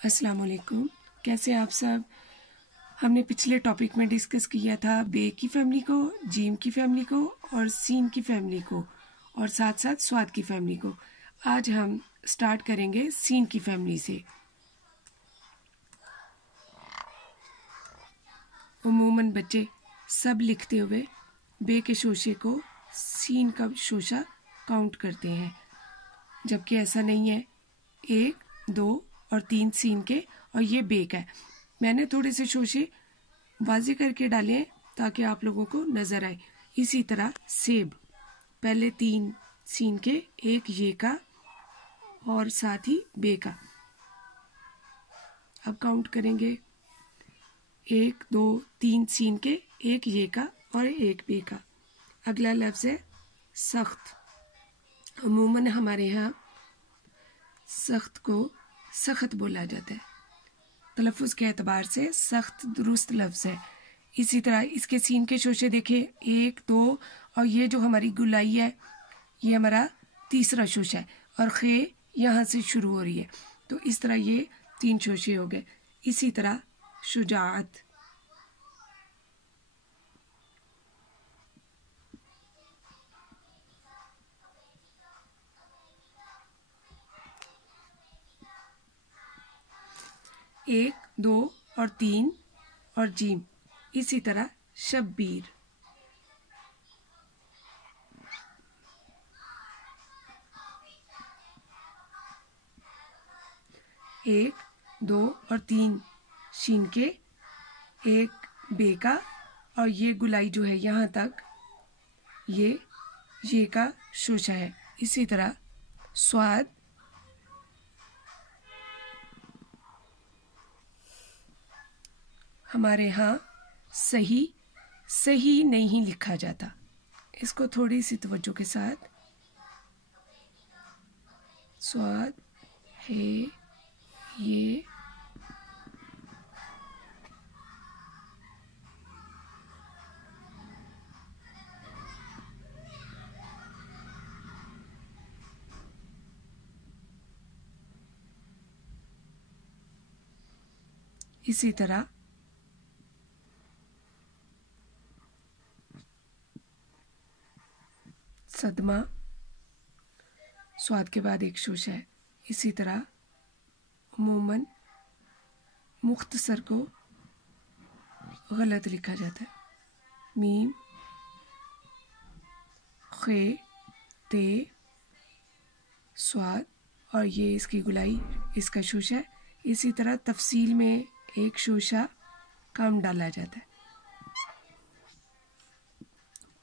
अस्सलाम वालेकुम। कैसे आप सब। हमने पिछले टॉपिक में डिस्कस किया था बे की फैमिली को, जीम की फैमिली को और सीन की फैमिली को और साथ साथ स्वाद की फैमिली को। आज हम स्टार्ट करेंगे सीन की फैमिली से। उमूमन बच्चे सब लिखते हुए बे के शोशे को सीन का शोशा काउंट करते हैं, जबकि ऐसा नहीं है। 1, 2 और 3 सीन के और ये बे का है। मैंने थोड़े से शोशे वाज़े करके डाले हैं ताकि आप लोगों को नज़र आए। इसी तरह सेब, पहले 3 सीन के, 1 ये का और साथ ही बे का। अब काउंट करेंगे 1, 2, 3 सीन के, 1 ये का और 1 बे का। अगला लफ्ज़ है सख्त। अमूमन हमारे यहाँ सख्त को सख्त बोला जाता है। तलफ़ुज़ के एतबार से सख्त दुरुस्त लफ्ज़ है। इसी तरह इसके सीन के शोशे देखें, 1, 2 और ये जो हमारी गुलाई है ये हमारा तीसरा शोशा है और खे यहाँ से शुरू हो रही है, तो इस तरह ये 3 शोशे हो गए। इसी तरह शुजाअत, एक, 2 और 3 और जीम। इसी तरह शब्बीर, 1, 2 और 3 शीन के, 1 बे का और ये गुलाई जो है यहाँ तक ये का शोशा है। इसी तरह स्वाद, हमारे यहाँ सही नहीं लिखा जाता। इसको थोड़ी सी तवज्जो के साथ, स्वाद है ये, इसी तरह सदमा, स्वाद के बाद एक शोशा है। इसी तरह अमूमन मुख्तसर को गलत लिखा जाता है। मीम, खे, ते, स्वाद और ये इसकी गुलाई, इसका शोशा है। इसी तरह तफसील में एक शोशा कम डाला जाता है।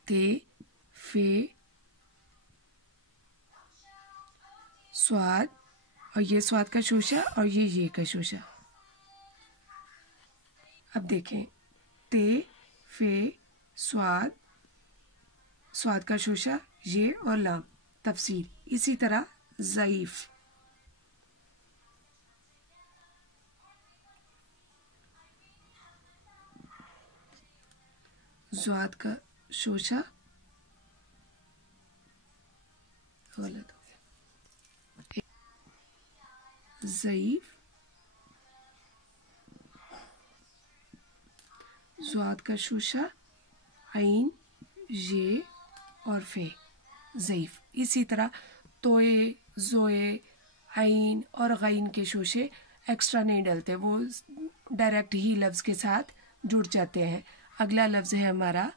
ते, फे, स्वाद और ये स्वाद का शोशा और ये का शोशा। अब देखें, ते, फे, स्वाद का शोशा ये और लाम, तफसील। इसी तरह ज़ईफ़, ज़्वाद का शोशा गलत हो गया, ज़ईफ़, ज़्वाद का शोशा आइन, ये और फे, ज़ईफ़। इसी तरह तोए, ज़ोए, आइन और गैन के शोशे एक्स्ट्रा नहीं डलते, वो डायरेक्ट ही लफ्ज़ के साथ जुड़ जाते हैं। अगला लफ्ज़ है हमारा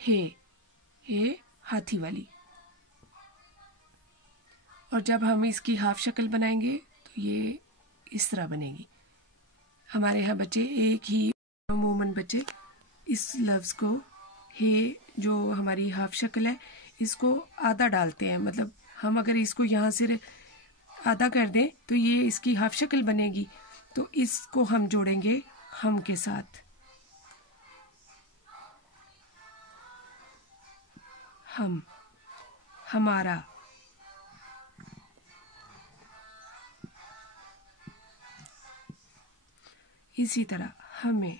हे हाथी वाली। और जब हम इसकी हाफ शक्ल बनाएंगे तो ये इस तरह बनेगी। हमारे यहाँ बच्चे एक ही, अमूमन बच्चे इस लफ्ज़ को हे जो हमारी हाफ शक्ल है इसको आधा डालते हैं। मतलब हम अगर इसको यहाँ से आधा कर दें तो ये इसकी हाफ शक्ल बनेगी, तो इसको हम जोड़ेंगे हम के साथ। हम, हमारा, इसी तरह हमें,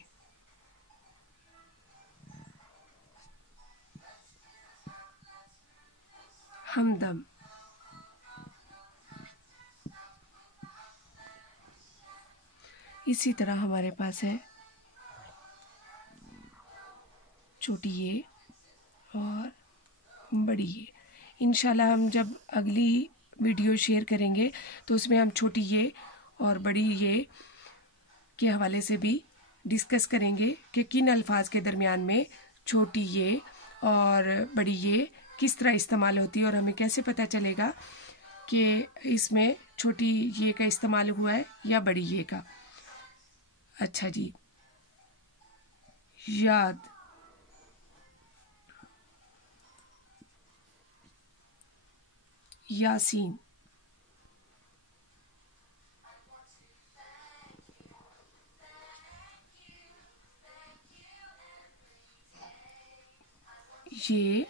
हमदम, इसी तरह हमारे पास है छोटी ये और बड़ी ये। इंशाल्लाह हम जब अगली वीडियो शेयर करेंगे तो उसमें हम छोटी ये और बड़ी ये के हवाले से भी डिस्कस करेंगे कि किन अल्फाज के दरमियान में छोटी ये और बड़ी ये किस तरह इस्तेमाल होती है और हमें कैसे पता चलेगा कि इसमें छोटी ये का इस्तेमाल हुआ है या बड़ी ये का। अच्छा जी, याद, यासीन, ये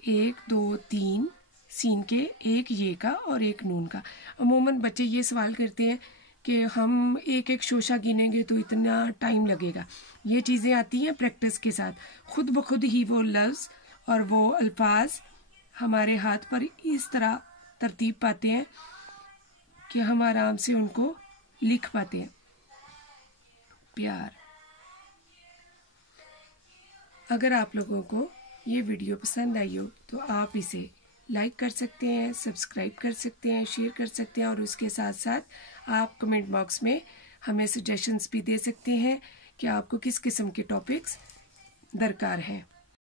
1 2 3 सीन के एक ये का और एक नून का। अमूमन बच्चे ये सवाल करते हैं कि हम एक एक शोशा गिनेंगे तो इतना टाइम लगेगा। ये चीज़ें आती हैं प्रैक्टिस के साथ, खुद ब खुद ही वो लफ्ज़ और वो अल्फाज हमारे हाथ पर इस तरह तरतीब पाते हैं कि हम आराम से उनको लिख पाते हैं। प्यार। अगर आप लोगों को ये वीडियो पसंद आई हो तो आप इसे लाइक कर सकते हैं, सब्सक्राइब कर सकते हैं, शेयर कर सकते हैं और उसके साथ साथ आप कमेंट बॉक्स में हमें सजेशंस भी दे सकते हैं कि आपको किस किस्म के टॉपिक्स दरकार हैं।